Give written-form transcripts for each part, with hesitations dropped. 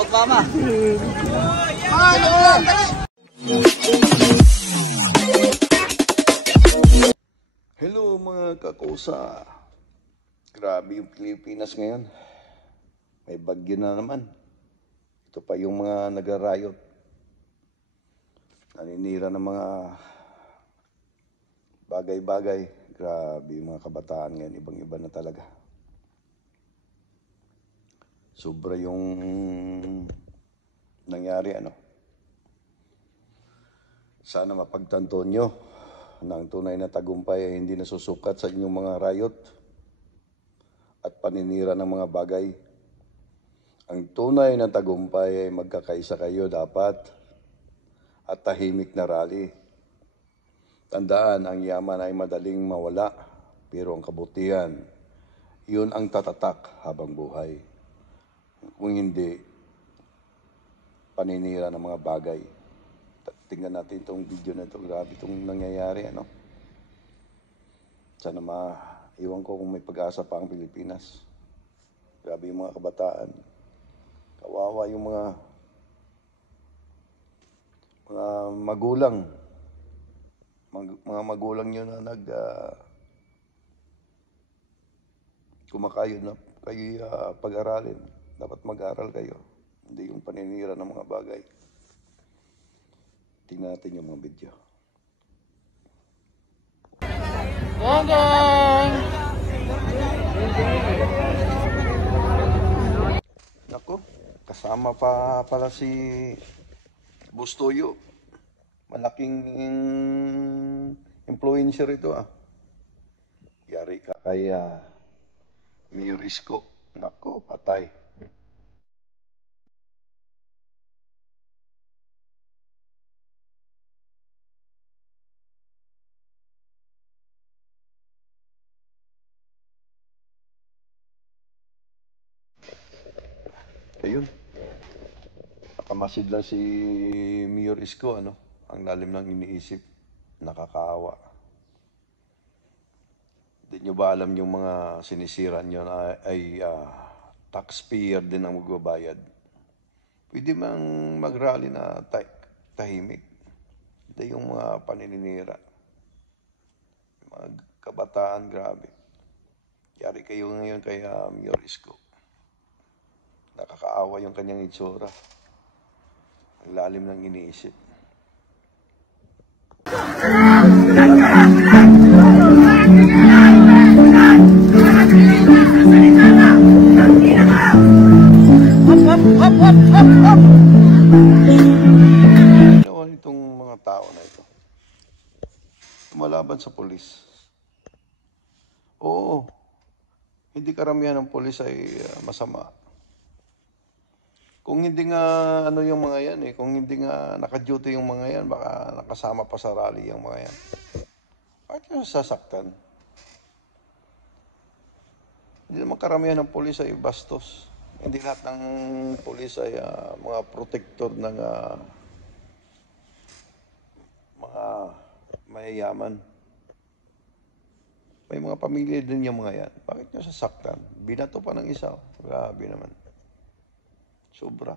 Takot mama. Hello mga kakosa. Grabe yung Pilipinas ngayon. May bagyo na naman. Ito pa yung mga nagrarayot. Naninira ng mga bagay-bagay. Grabe yung mga kabataan ngayon. Ibang-iba na talaga. Sobra yung nangyari, ano. Sana mapagtanto nyo na ang tunay na tagumpay ay hindi nasusukat sa inyong mga riot at paninira ng mga bagay. Ang tunay na tagumpay ay magkakaisa kayo dapat at tahimik na rally. Tandaan, ang yaman ay madaling mawala, pero ang kabutihan, yun ang tatatak habang buhay. Kung hindi, paninira ng mga bagay. Tingnan natin itong video na ito. Grabe itong nangyayari, ano? Sana iwan ko kung may pag-asa pa ang Pilipinas. Grabe yung mga kabataan. Kawawa yung mga magulang. Mga magulang nyo na kumakayod na kayo pag-aralin. Dapat mag-aral kayo. Hindi yung paninira ng mga bagay. Tingnan natin yung mga video. Nako, kasama pa pala si Bustoyo. Malaking influencer ito, ah. Yari ka kay Mayor Isko. Nako, patay. Ayun. Nakamasid lang si Mayor Isko, ano? Ang lalim ng iniisip. Nakakaawa. Hindi nyo ba alam yung mga sinisiran nyo na ay taxpayer din ang magbabayad? Pwede mang mag-rally na tahimik. Hindi yung mga panininira. Mga kabataan, grabe. Yari kayo ngayon kay Mayor Isko. Nakakaawa yung kanyang itsura. Ang lalim ng iniisip. Ano itong mga tao na ito? Lumalaban sa pulis. Oo. Hindi karamihan ng pulis ay masama. Kung hindi nga ano yung mga yan kung hindi nga naka-duty yung mga yan, baka nakasama pa sa rally yung mga yan. Bakit yung sasaktan? Hindi naman karamihan ng pulis ay bastos. Hindi lahat ng pulis ay mga protector ng mga mayayaman. May mga pamilya din yung mga yan. Bakit nyo sasaktan? Binato pa ng isa. Grabe naman. Sobra.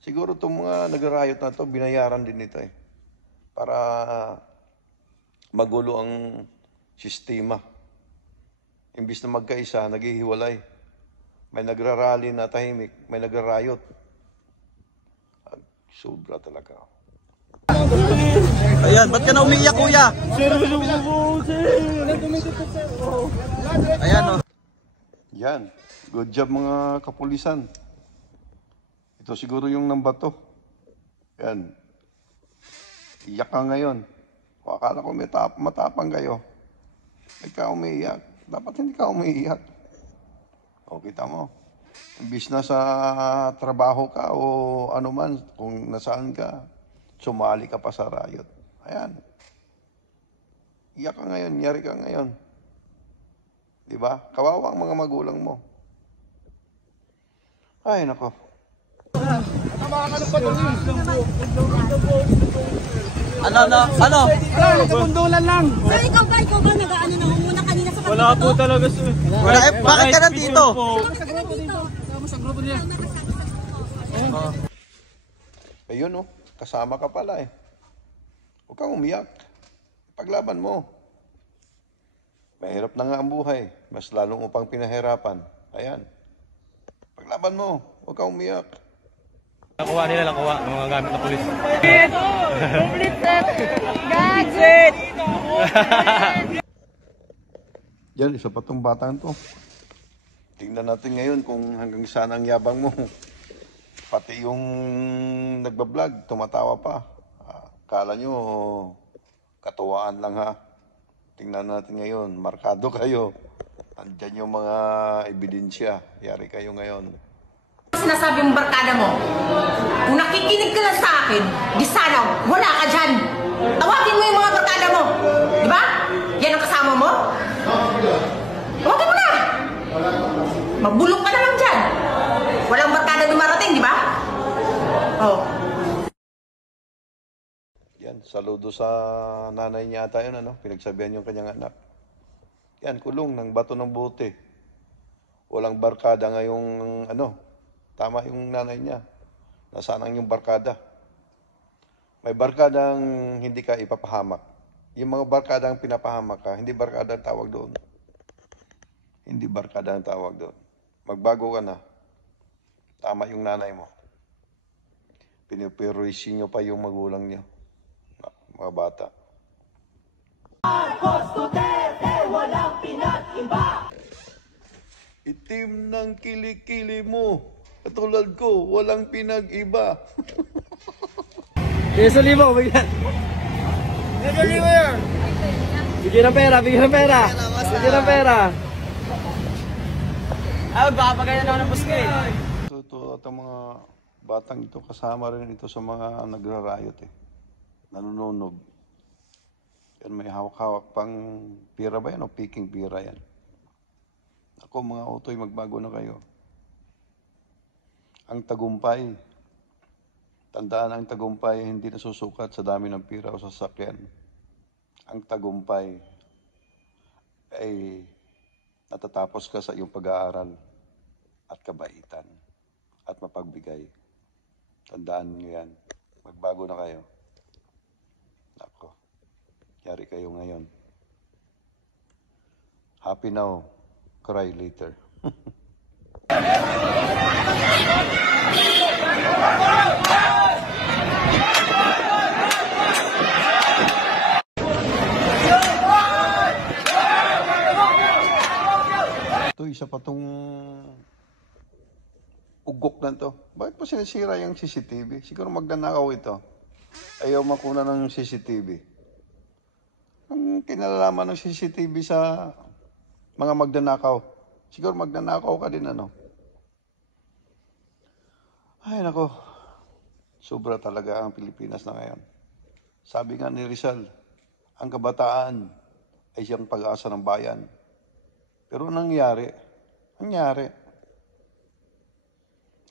Siguro itong mga nagrarayot na ito, binayaran din ito para magulo ang sistema. Imbis na magkaisa, naghihiwalay. May nagrarally na tahimik, may nagrarayot. Sobra talaga. Ayan, ba't ka na umiiyak, kuya? Ayan, oh. Yan. Good job mga kapulisan. Ito siguro yung nambato. Yan. Iyak ka ngayon. O akala ko matapang kayo. Ikaw umiiyak. Dapat hindi ka umiiyak. O kita mo. Imbis na sa trabaho ka o ano man, kung nasaan ka, sumali ka pa sa riot. Ayan. Iyak ka ngayon. Nyari ka ngayon. Diba? Kawawa ang mga magulang mo. Ay, nako. Ano? Nagpundulan lang. Sir, ikaw ba nag-ano na muna kanina sa pagkakas? Wala po talaga, sir. Bakit ka nandito? Sa grupo niya. Sa grupo niya. Ayun, oh. Kasama ka pala eh. Huwag kang umiyak. Paglaban mo. Mahirap na nga ang buhay. Mas lalong upang pinahirapan. Ayan. Paglaban mo. Huwag kang umiyak. Nakuha nila, nakuha ng mga gamit na pulis. Yan, isa pa tong batang to. Tingnan natin ngayon kung hanggang saan ang yabang mo. Pati yung nagbablog, tumatawa pa. Kala nyo, katuwaan lang ha. Tingnan natin ngayon, markado kayo. Andyan yung mga ebidensya. Yari kayo ngayon. Sinasabi mong barkada mo, kung nakikinig ka lang sa akin, di sana wala ka dyan. Tawagin mo yung mga barkada mo. Di ba? Yan ang kasama mo? Tawagin mo na. Magbulok ka na lang dyan. Walang barkada dumarating, di ba? Oh. Yan, saludo sa nanay niya ata yun, ano? Pinagsabihan yung kanyang anak. Yan, kulong ng bato ng bote. Walang barkada ngayong, ano, tama yung nanay niya. Nasaan ang yung barkada? May barkadang hindi ka ipapahamak. Yung mga barkadang pinapahamak ka, hindi barkada ang tawag doon. Hindi barkada ang tawag doon. Magbago ka na. Tama yung nanay mo. Pinipiruisin nyo pa yung magulang nyo. Mga bata. Itim ng kilikili mo. Katulad ko, walang pinag-iba. Bigyan sa limo, bigyan. Bigyan sa limo yan. Bigyan ng pera, bigyan ng pera. Bigyan ng pera. Ay, baka pagkaya na ako ng buske. Ito mga batang ito, kasama rin ito sa mga nagrarayot eh. Nanununog. Yan, may hawak-hawak pang pira ba yan o piking pira yan? Ako mga otoy, magbago na kayo. Ang tagumpay, tandaan ang tagumpay hindi nasusukat sa dami ng pira o sasakyan. Ang tagumpay ay natatapos ka sa iyong pag-aaral at kabaitan at mapagbigay. Tandaan niyo yan. Magbago na kayo. Nako, yari kayo ngayon. Happy now, cry later. Ito, isa pa tong ugok na to. Bakit pa sinisira yung CCTV? Siguro magnanakaw ito. Ayaw makuna ng CCTV. Ang kinalalaman ng CCTV sa mga magnanakaw. Siguro magnanakaw ka din, ano? Ay, nako. Sobra talaga ang Pilipinas na ngayon. Sabi nga ni Rizal, ang kabataan ay siyang pag-asa ng bayan. Pero nangyari.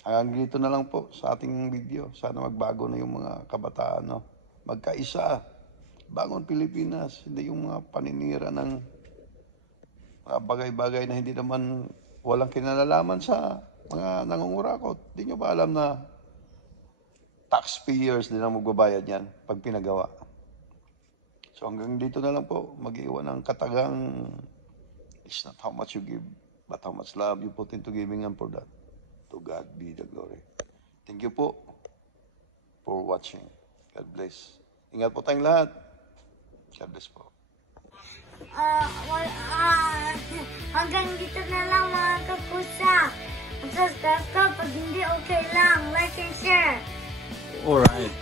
Hanggang dito na lang po sa ating video. Sana magbago na yung mga kabataan, no? Magkaisa. Bangon Pilipinas. Hindi yung mga paninira ng mga bagay-bagay na hindi naman walang kinalalaman sa mga nangungurakot. Hindi nyo ba alam na taxpayers din ang magbabayad yan pag pinagawa? So hanggang dito na lang po. Mag-iwan ng katagang, it's not how much you give, but how much love you put into giving, and for that, to God be the glory. Thank you po for watching. God bless. Ingat po tayong lahat. God bless po. Hanggang dito na lang mga kapusa. Subscribe ka pag hindi okay lang. Like and share. Alright.